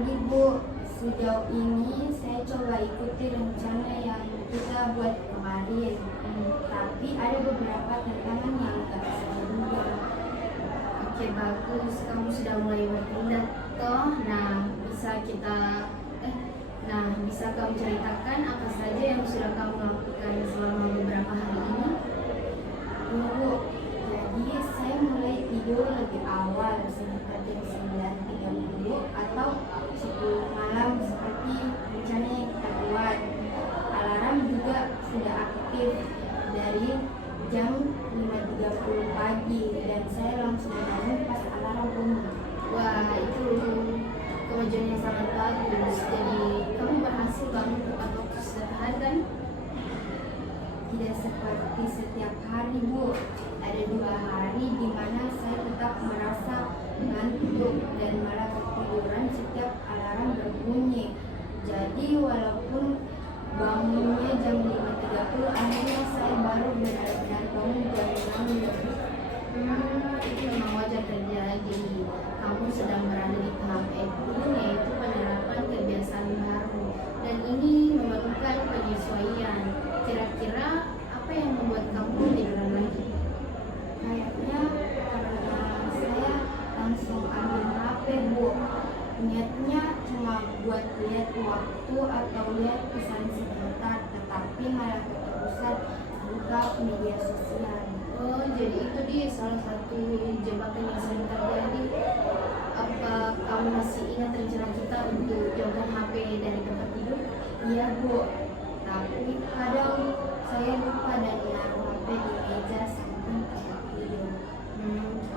pagi Bu, sejauh ini saya coba ikuti rencana yang kita buat kemarin, tapi ada beberapa tantangan yang nggak saya duga. Oke, bagus. Kamu sudah mulai bertindak toh. Bisa kamu ceritakan apa saja yang sudah kamu lakukan selama beberapa hari ini? Bu, jadi saya mulai tidur lebih awal sekitar jam 9.30 atau 10 malam seperti rencana yang kita buat. Alarm juga sudah aktif dari jam 5.30 pagi dan saya langsung bangun pas alarm bunyi. Wah, itu kemajuan yang sangat bagus. Jadi kamu berhasil bangun tepat waktu setiap hari kan? Tidak seperti setiap hari Bu, ada 2 hari di mana saya tetap merasa ngantuk dan malah ketiduran setiap alarm berbunyi. Jadi walaupun bangunnya jam 5.30, akhirnya saya baru benar-benar bangun jam 6 lebih. Itu memang wajar terjadi. Kamu sedang berada di tahap acting, yaitu penerapan kebiasaan baru, dan ini memerlukan penyesuaian. Kira-kira apa yang membuat kamu tiduran lagi? Kayaknya karena saya langsung ambil HP Bu. Niatnya cuma buat lihat waktu atau lihat pesan sebentar, tetapi malah keterusan buka media sosial. Oh, jadi itu dia salah satu jebakan yang sering terjadi. Apa kamu masih ingat rencana kita untuk jauhkan HP dari tempat tidur? Iya Bu, tapi kadang saya lupa dan naruh HP di meja samping tempat tidur.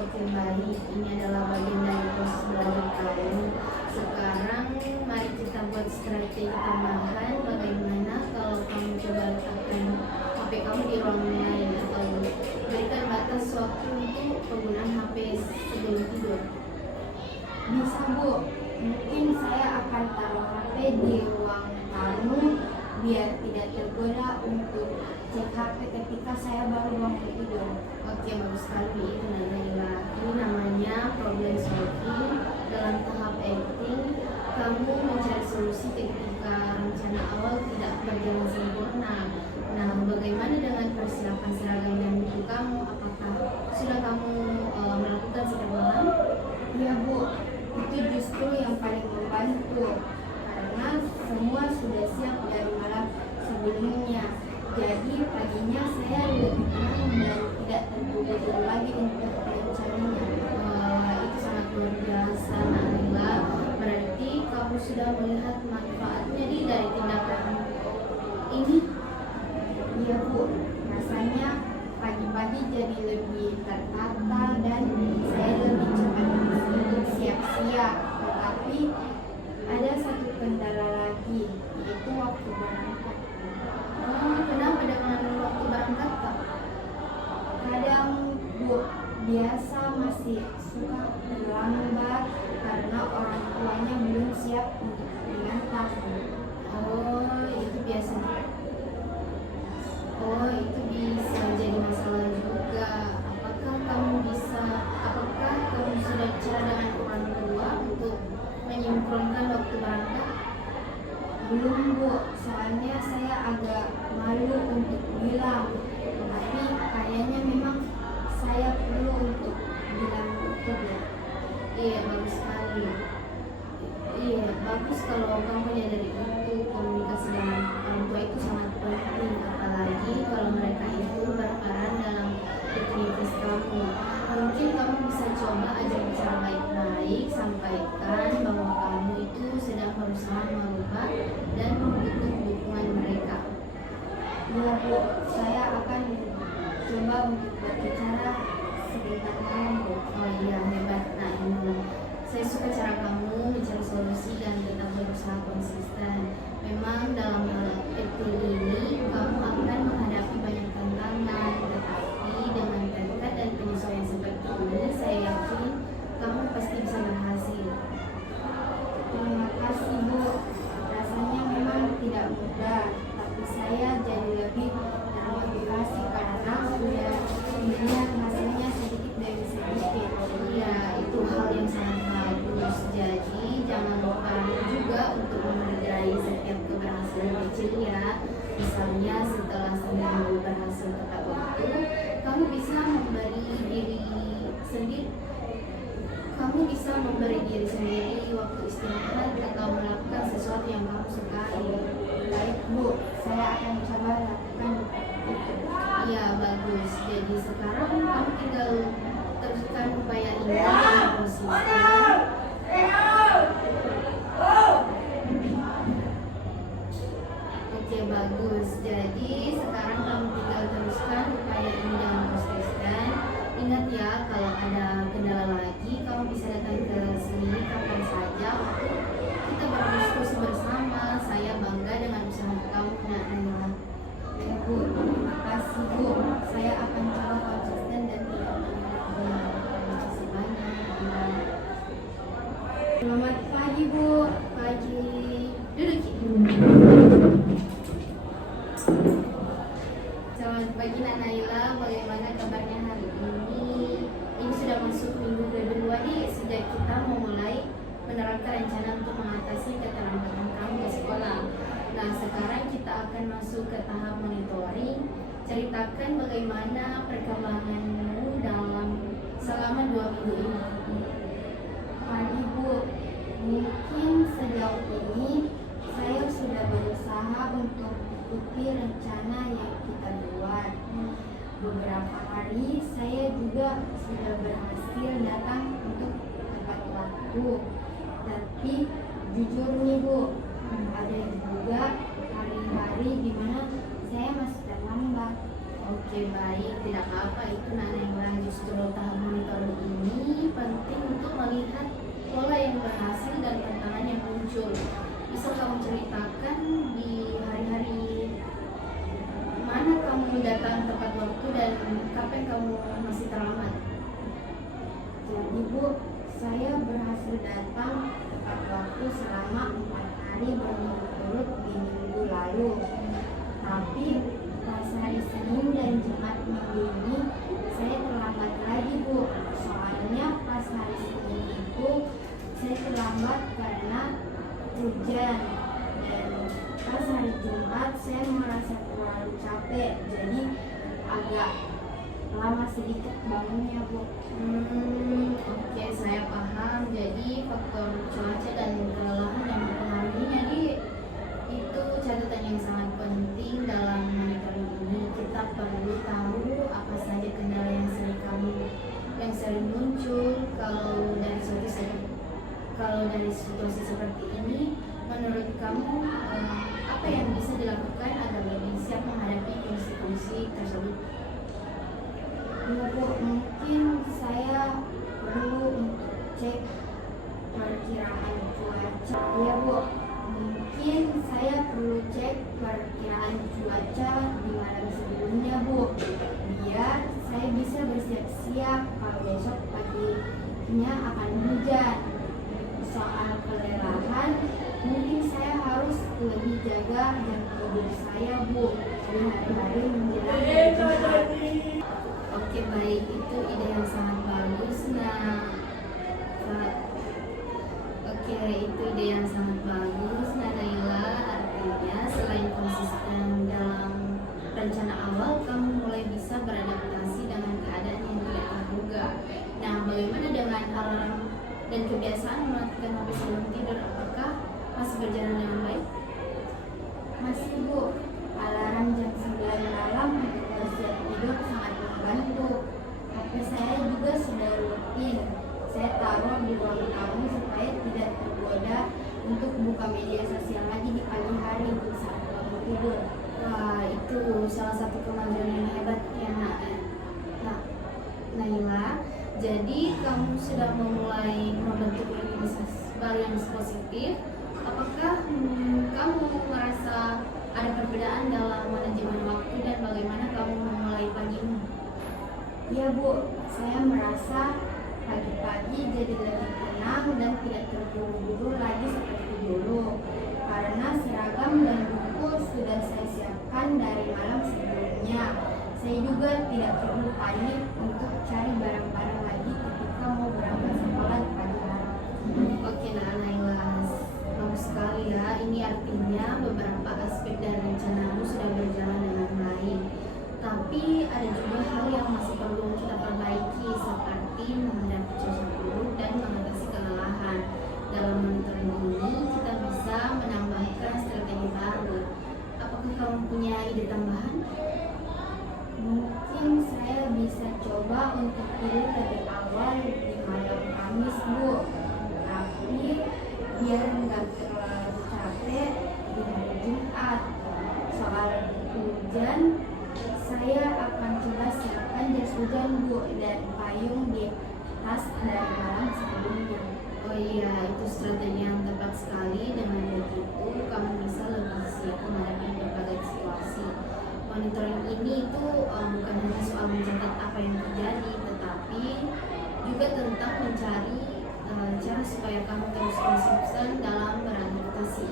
Oke, baik. Ini adalah bagian dari proses belajar kamu. Sekarang mari kita buat strategi tambahan. Bagaimana kalau kamu coba letakkan HP kamu di ruangan lain atau berikan batas waktu untuk penggunaan HP sebelum tidur? Bisa Bu, mungkin saya akan taruh HP di ruang tamu biar tidak tergoda untuk cek HP ketika saya baru bangun tidur. Oke, bagus sekali itu Naila. Ini namanya problem solving. Dalam tahap acting, kamu mencari solusi ketika rencana awal tidak berjalan sempurna. Nah, bagaimana dengan persiapan seragam dan buku kamu? Apakah sudah kamu melakukan setiap malam? Iya Bu, itu justru yang paling membantu karena semua sudah siap dari malam sebelumnya. Jadi paginya saya lebih tenang dan tidak terburu-buru lagi untuk rencananya. Wah, itu sangat luar biasa, Naila. Berarti kamu sudah melihat manfaatnya dari tindakan ini. Iya Bu, rasanya pagi-pagi jadi lebih tertata dan saya lebih cepat untuk siap-siap. Tetapi ada satu kendala lagi, yaitu waktu berangkat. Kenapa dengan waktu berangkat, Kak? Kadang Bu, biasa masih suka terlambat karena orang tuanya belum siap untuk mengantar. Oh, itu biasa. Oh, itu bisa jadi masalah juga. Apakah kamu sudah bicara dengan orang tua untuk menyinkronkan waktu berangkat? Belum Bu, soalnya saya agak malu untuk bilang. Tapi kayaknya memang saya perlu untuk bilang itu Bu. Iya, bagus sekali. Iya, bagus kalau kamu menyadari itu. Komunikasi dengan orang tua itu sangat penting, apalagi kalau mereka itu berperan dalam rutinitas kamu. Mungkin kamu bisa coba ajak bicara baik-baik, sampaikan bahwa kamu itu sedang berusaha merubah dan membutuhkan dukungan mereka. Iya Bu, saya akan coba untuk berbicara sebentar malam Bu. Oh iya, hebat. Nah, ini saya suka cara kamu mencari solusi dan tetap berusaha konsisten. Memang dalam hal itu ini kamu akan menghadapi banyak tantangan, tetapi dengan tekad dan penyesuaian seperti ini, saya yakin kamu pasti bisa berhasil. Terima kasih Bu, rasanya memang kamu bisa memberi diri sendiri waktu istirahat atau melakukan sesuatu yang kamu sukai. Baik Bu, saya akan coba lakukan itu. Iya, bagus. Jadi sekarang kamu tinggal teruskan upaya ini dengan konsisten. Oke, bagus. Jadi sekarang kamu tinggal teruskan upaya ini dengan konsisten. Ingat ya, kalau ada kendala lagi, kamu bisa datang ke sini kapan saja untuk kita berdiskusi bersama. Saya bangga dengan usaha kamu, Naila. Ya Bu, terima kasih Bu. Saya akan coba konsisten dan tidak mengulangi. Terima kasih banyak. Selamat pagi Bu. Pagi. Duduk. Selamat pagi, Naila. Bagaimana kabarnya hari ini? Ini sudah masuk minggu kedua nih sejak kita memulai menerapkan rencana untuk mengatasi keterlambatan kamu ke sekolah. Nah, sekarang kita akan masuk ke tahap monitoring. Ceritakan bagaimana perkembanganmu selama 2 minggu ini. Pagi Bu, mungkin sejauh ini saya sudah berusaha untuk ikuti rencana yang kita buat. Beberapa hari saya juga sudah berhasil datang untuk tepat waktu. Tapi jujur nih Bu, ada juga hari-hari di mana saya masih terlambat. Oke, baik, tidak apa-apa itu Naila. Justru tahap monitoring ini penting untuk melihat pola yang berhasil dan tantangan yang muncul. Bisa kamu ceritakan di hari-hari mana kamu datang tepat waktu dan kapan kamu masih terlambat? Jadi Bu, saya berhasil datang tepat waktu selama 4 hari berturut-turut di minggu lalu. Tapi pas hari Senin dan Jumat minggu ini saya terlambat lagi Bu. Soalnya pas hari Senin itu saya terlambat karena hujan, dan pas hari Jumat saya merasa terlalu capek, jadi agak lama sedikit bangunnya Bu. Oke, saya paham. Jadi faktor cuaca dan kelelahan yang mempengaruhinya itu catatan yang sangat penting dalam monitoring ini. Kita perlu tahu apa saja kendala yang sering muncul. Kalau dari situasi seperti ini, menurut kamu apa yang bisa dilakukan agar lebih siap menghadapi kondisi tersebut? Ya Bu, mungkin saya perlu untuk cek perkiraan cuaca. Ya Bu, mungkin saya perlu cek perkiraan cuaca di malam sebelumnya Bu, biar saya bisa bersiap-siap kalau besok paginya akan hujan. Soal kelelahan, mungkin saya harus lebih jaga jam tidur saya Bu di hari-hari menjelang hujan. Oke, baik, itu ide yang sangat bagus. Itu ide yang sangat bagus, Naila. Artinya selain konsisten dalam rencana awal, kamu mulai bisa beradaptasi dengan keadaan yang tidak terduga. Nah, bagaimana dengan alarm dan kebiasaan melakukan habis sebelum tidur? Apakah masih berjalan dengan baik? Masih Bu, alarm jam 9 malam untuk bersiap tidur sangat membantu. HP saya juga sudah rutin saya taruh di ruang tamu supaya tidak tergoda untuk buka media sosial lagi di pagi hari saat bangun tidur. Wah, itu salah satu kemajuan yang hebat ya, Naila. Jadi kamu sudah memulai membentuk rutinitas baru yang positif. Apakah kamu merasa ada perbedaan dalam manajemen waktu dan bagaimana kamu memulai pagimu? Ya Bu, saya merasa pagi-pagi jadi lebih tenang dan tidak terburu-buru lagi seperti dulu. Karena seragam dan buku sudah saya siapkan dari malam sebelumnya. Saya juga tidak perlu panik untuk cari barang-barang lagi ketika mau berangkat sekolah di pagi hari. Oke, Naila, bagus sekali ya. Ini artinya beberapa aspek dari rencanamu sudah berjalan dengan baik. Tapi ada juga hal yang masih perlu kita perbaiki seperti menghadapi cuaca buruk dan dan mengatasi kelelahan. Dalam monitoring ini kita bisa menambahkan strategi baru. Apakah kamu punya ide tambahan? Mungkin saya bisa coba untuk tidur lebih awal di malam Kamis, Bu. Tapi biar nggak terlalu capek di hari Jumat. Soal hujan, saya akan coba siapkan jas hujan, Bu, dan payung di tas dari malam sebelumnya. Oh iya, itu strategi yang tepat sekali. Dengan begitu, kamu bisa lebih siap menghadapi berbagai situasi. Monitoring ini itu bukan hanya soal mencatat apa yang terjadi, tetapi juga tentang mencari cara supaya kamu terus konsisten dalam beradaptasi.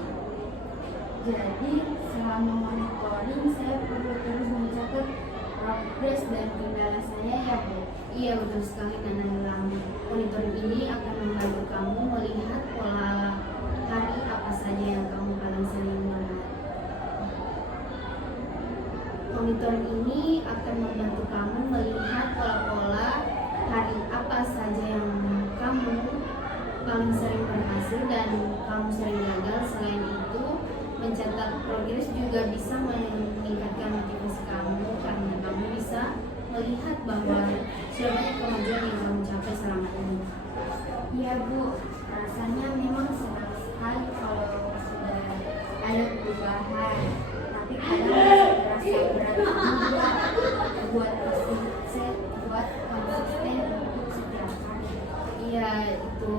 Jadi, selama monitoring, saya perlu terus mencatat progres dan kendala saya ya, Bu. Iya, betul sekali Nana. Monitoring ini akan membantu kamu melihat pola hari apa saja yang kamu paling sering lihat. Monitoring ini akan membantu kamu melihat pola-pola hari apa saja yang kamu paling sering berhasil dan kamu sering gagal. Selain itu, mencatat progres juga bisa meningkatkan motivasi kamu karena kamu bisa melihat bahwa sudah banyak kemajuan yang kamu capai selama ini. Iya, Bu, rasanya memang senang sekali kalau sudah ada perubahan. Tapi kadang masih terasa berat juga buat konsisten untuk setiap hari. Iya, itu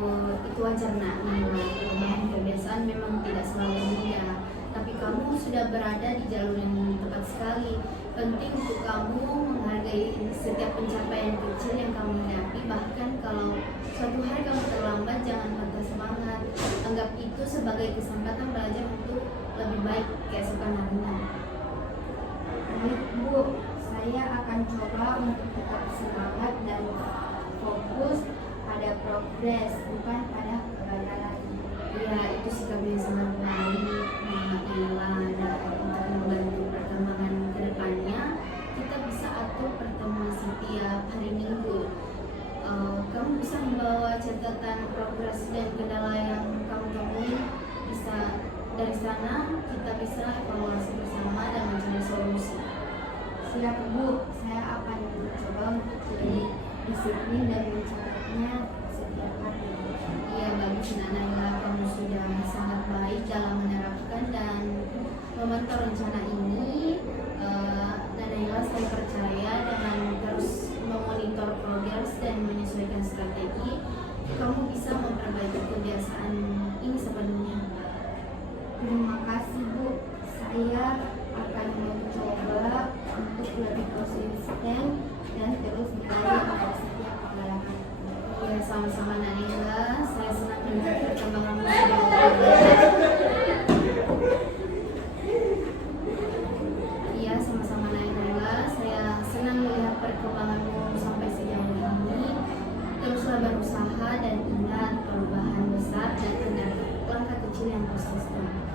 wajar nak. Perubahan kebiasaan memang tidak selalu mudah, tapi kamu sudah berada di jalur yang tepat sekali. Penting untuk kamu menghargai setiap pencapaian kecil yang kamu hadapi. Bahkan kalau suatu hari kamu terlambat, jangan patah semangat. Anggap itu sebagai kesempatan belajar untuk lebih baik keesokan harinya. Baik, Bu, saya akan coba untuk tetap semangat dan fokus pada progres, bukan pada kegagalan. Ya, itu sikap yang sangat baik, Nila. Dan untuk membantu perkembangan kedepannya, kita bisa atur pertemuan setiap hari Minggu. Kamu bisa membawa catatan progres dan kendala yang kamu temui. Bisa dari sana kita bisa evaluasi bersama dan mencari solusi. Siap, Bu, saya akan mencoba untuk lebih disiplin dan mencatatnya setiap hari. Iya, bagus Nana. Kamu sudah sangat baik dalam menerapkan dan memantau rencana ini. Nana, saya percaya dengan terus memonitor progres dan menyesuaikan strategi, kamu bisa memperbaiki kebiasaan ini sepenuhnya. Terima kasih, Bu. Saya akan mencoba untuk lebih konsisten dan terus belajar dari setiap pengalaman. Ya, sama-sama Nana. Saya senang melihat perkembanganmu Iya, sama-sama Nana. Saya senang melihat perkembanganmu sampai sejauh ini. Teruslah berusaha dan ingat perubahan besar dan langkah kecil yang konsisten.